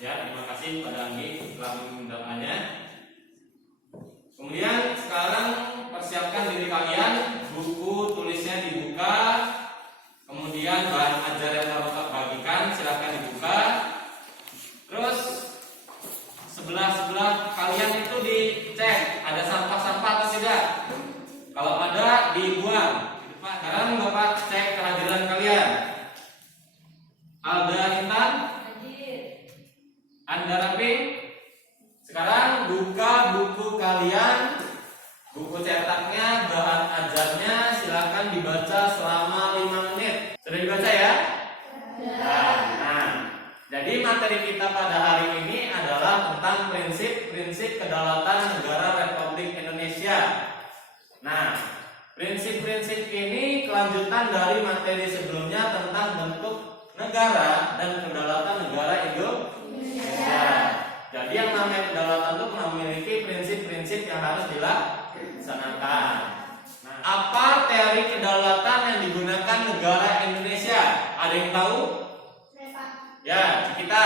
Ya, terima kasih pada Anggi telah memindahkannya. Kemudian sekarang persiapkan diri kalian, buku tulisnya dibuka. Kemudian bahan ajar yang Bapak bagikan silahkan dibuka. Terus sebelah kalian itu dicek ada sampah-sampah atau tidak. Kalau ada dibuang. Sekarang Bapak cek kehadiran kalian. Alda Intan, Anda Rapi. Sekarang buka buku kalian, buku cetaknya, bahan ajarnya, silakan dibaca selama 5 menit. Sudah dibaca ya? Nah, jadi materi kita pada hari ini adalah tentang prinsip-prinsip kedaulatan negara Republik Indonesia. Nah, prinsip-prinsip ini kelanjutan dari materi sebelumnya tentang bentuk negara dan kedaulatan negara Indonesia. Jadi yang namanya kedaulatan itu memiliki prinsip-prinsip yang harus dilaksanakan. Nah, apa teori kedaulatan yang digunakan negara Indonesia? Ada yang tahu? Ya, kita.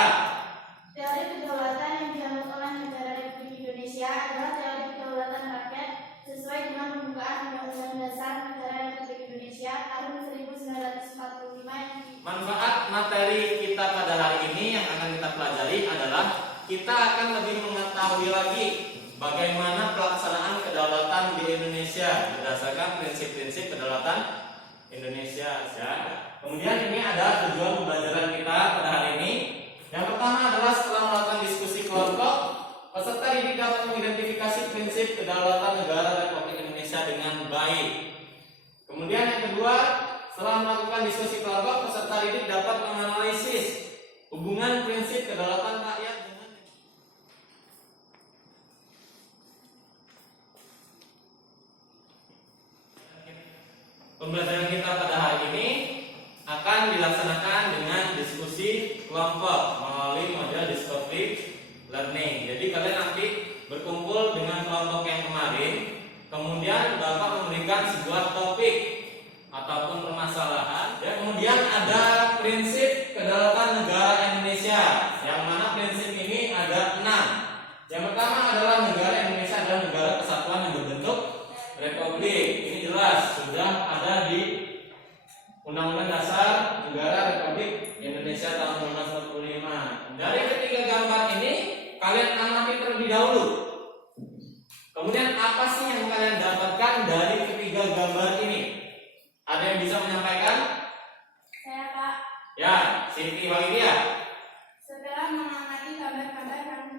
Teori kedaulatan yang dianut oleh negara Republik Indonesia adalah teori kedaulatan rakyat sesuai dengan pembukaan Undang-Undang Dasar Negara Republik Indonesia tahun 1945 yang Manfaat materi kita pada hari ini yang akan kita pelajari adalah kita akan lebih mengetahui lagi bagaimana pelaksanaan kedaulatan di Indonesia berdasarkan prinsip-prinsip kedaulatan Indonesia. Ya. Kemudian ini ada tujuan pembelajaran kita pada hari ini. Yang pertama adalah setelah melakukan diskusi kelompok, peserta didik dapat mengidentifikasi prinsip kedaulatan negara Republik Indonesia dengan baik. Kemudian yang kedua, setelah melakukan diskusi kelompok, peserta didik dapat menganalisis hubungan prinsip kedaulatan rakyat dengan pembelajaran kita pada hari ini akan dilaksanakan dengan diskusi kelompok melalui model discovery learning. Jadi kalian nanti berkumpul dengan kelompok yang kemarin, kemudian Bapak memberikan sebuah topik ataupun permasalahan. Ya, kemudian ada prinsip kedaulatan negara Indonesia, yang mana prinsip ini ada 6. Yang pertama adalah negara Indonesia adalah negara kesatuan yang berbentuk republik. Ini jelas sudah ada di Undang-Undang Dasar Negara Republik Indonesia tahun 1945. Dari ketiga gambar ini kalian amati terlebih dahulu. Kemudian apa sih yang kalian dapatkan dari ketiga gambar ini? Ada yang bisa menyampaikan? Saya, Pak. Ya, Siti Walidia. Setelah mengamati gambar-gambar dan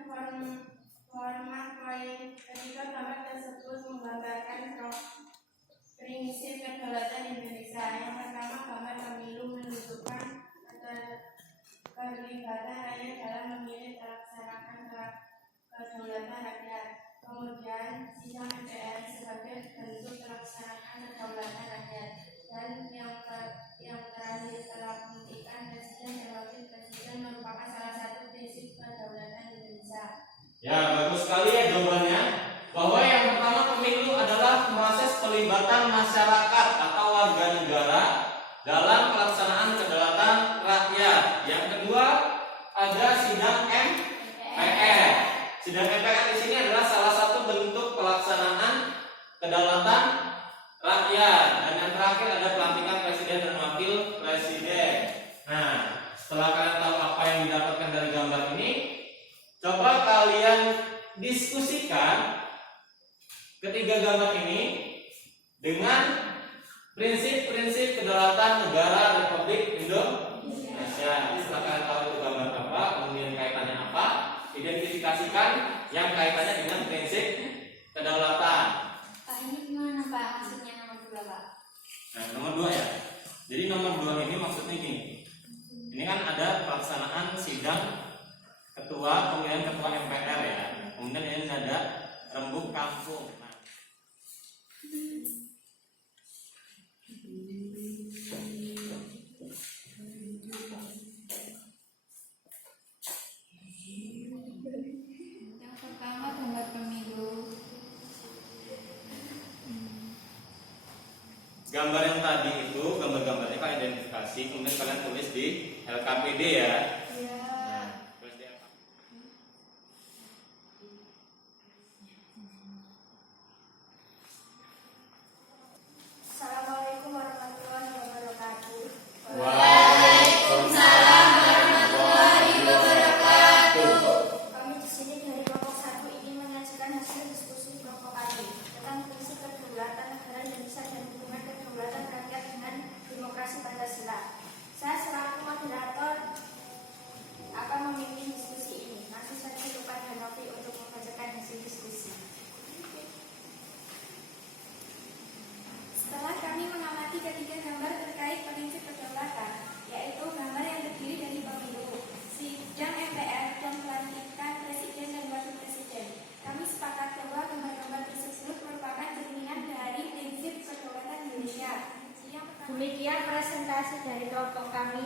format poin, ketiga gambar tersebut menggambarkan prinsip kedaulatan Indonesia. Yang pertama, gambar pemilu menunjukkan keterlibatan rakyat dalam memilih melaksanakan kedaulatan rakyat. Kemudian, sidang MPR sebagai bentuk pelaksanaan kedaulatan rakyat. Dan yang terakhir, telah pemilihan presiden dan wakil presiden merupakan salah satu prinsip kedaulatan Indonesia. Ya, bagus sekali ya jawabannya. Bahwa yang pertama pemilu adalah proses pelibatan masyarakat atau warga negara dalam pelaksanaan kedaulatan rakyat. Yang kedua ada sidang MPR. Sidang MPR di sini adalah salah satu bentuk pelaksanaan kedaulatan rakyat. Dan yang terakhir ada pelantikan presiden dan wakil presiden. Nah, setelah kalian tahu apa yang didapatkan dari gambar ini, coba kalian diskusikan ketiga gambar ini dengan prinsip-prinsip kedaulatan negara Republik Indonesia. Setelah kalian tahu itu gambar apa, kemudian kaitannya apa, identifikasikan yang kaitannya dengan prinsip kedaulatan. Pak, ini gimana Pak? Maksudnya nomor 2, Pak? Nah, nomor 2 ya. Jadi nomor 2 ini maksudnya gini. Ini kan ada pelaksanaan sidang ketua, kemudian ketua MPR ya. Kemudian ini ada rembuk kampung. Nah, Yang pertama, gambar pemilu. gambar yang tadi itu gambar-gambarnya kalian identifikasi, kemudian kalian tulis di LKPD ya. Iya. Nah, tulis di LKPD.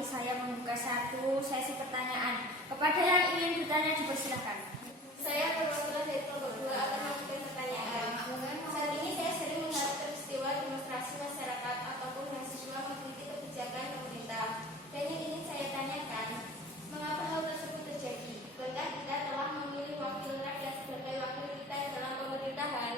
saya membuka satu sesi pertanyaan. Kepada yang ingin bertanya dipersilakan. Saya perwakilan dari kelompok 2 akan memberikan pertanyaan. Saat ini saya sering melihat peristiwa demonstrasi masyarakat ataupun mahasiswa mengkritik kebijakan pemerintah. Dan yang ingin saya tanyakan, mengapa hal tersebut terjadi? Bukankah kita telah memilih wakil rakyat sebagai wakil kita dalam pemerintahan?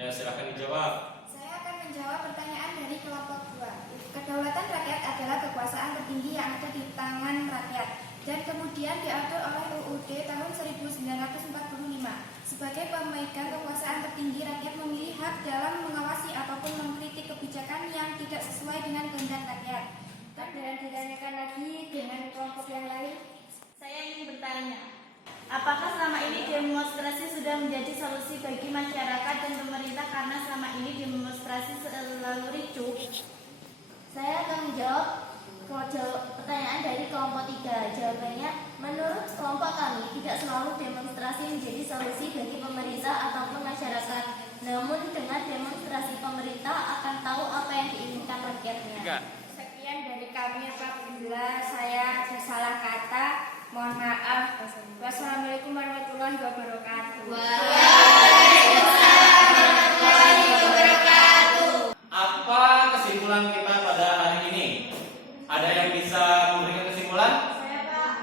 Ya, silakan dijawab. Saya akan menjawab pertanyaan dari kelompok 2. Kedaulatan rakyat adalah kekuasaan tertinggi yang ada di tangan rakyat dan kemudian diatur oleh UUD tahun 1945. Sebagai pemegang kekuasaan tertinggi, rakyat memilih hak dalam mengawasi ataupun mengkritik kebijakan yang tidak sesuai dengan kehendak rakyat. Dan ditanyakan lagi dengan kelompok yang lain. Saya ingin bertanya, apakah selama ini demonstrasi sudah menjadi solusi bagi masyarakat dan pemerintah karena selama ini demonstrasi selalu ricuh? Saya akan menjawab pertanyaan dari kelompok 3. Jawabannya, menurut kelompok kami tidak selalu demonstrasi menjadi solusi bagi pemerintah ataupun masyarakat. Namun dengan demonstrasi pemerintah akan tahu apa yang diinginkan rakyatnya. Sekian dari kami apabila saya ada salah kata, mohon maaf. Wassalamualaikum warahmatullahi wabarakatuh. Apa kesimpulan kita pada hari ini? Ada yang bisa memberikan kesimpulan? Saya, Pak.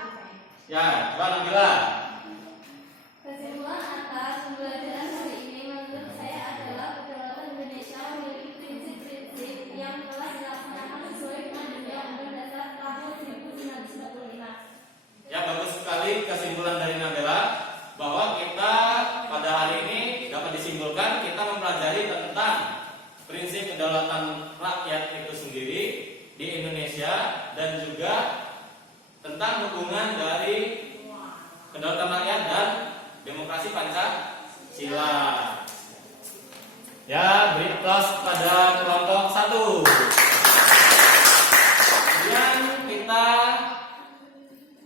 Ya, coba Nabila. Kesimpulan atas pembelajaran hari ini menurut saya adalah kedaulatan Indonesia memiliki prinsip-prinsip yang telah dilaksanakan sesuai dengan Undang-Undang Dasar tahun 1945. Ya, bagus sekali kesimpulan dari Nabila bahwa kita pada hari ini dapat disimpulkan kita mempelajari tentang prinsip kedaulatan rakyat itu sendiri di Indonesia dan juga tentang hubungan dari kedaulatan rakyat dan demokrasi Pancasila. Ya, beri aplaus pada kelompok 1. Kemudian kita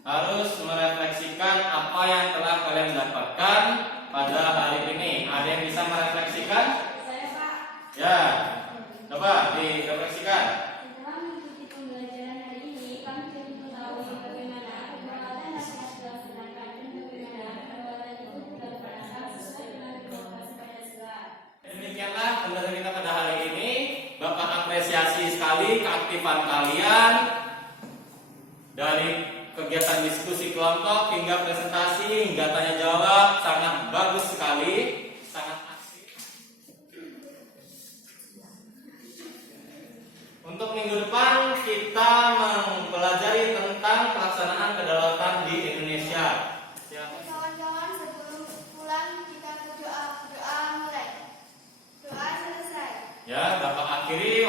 harus merefleksikan apa yang telah kalian dapatkan pada hari ini. Ada yang bisa merefleksikan? Saya, Pak. Ya, coba direfleksikan. Setelah mengikuti pembelajaran hari ini, kami jadi mengetahui bagaimana kedaulatan rakyat dilaksanakan dan bagaimana kedaulatan itu dilaksanakan sesuai dengan demokrasi Pancasila. Demikianlah pembelajaran kita pada hari ini. Bapak apresiasi sekali keaktifan kalian dari kegiatan diskusi kelompok hingga presentasi hingga tanya jawab, sangat bagus sekali, sangat asik. Untuk minggu depan kita mempelajari tentang pelaksanaan kedaulatan di Indonesia. Silakan. Kawan-kawan, sebelum pulang kita berdoa. Doa mulai. Doa selesai. Ya, Bapak akhiri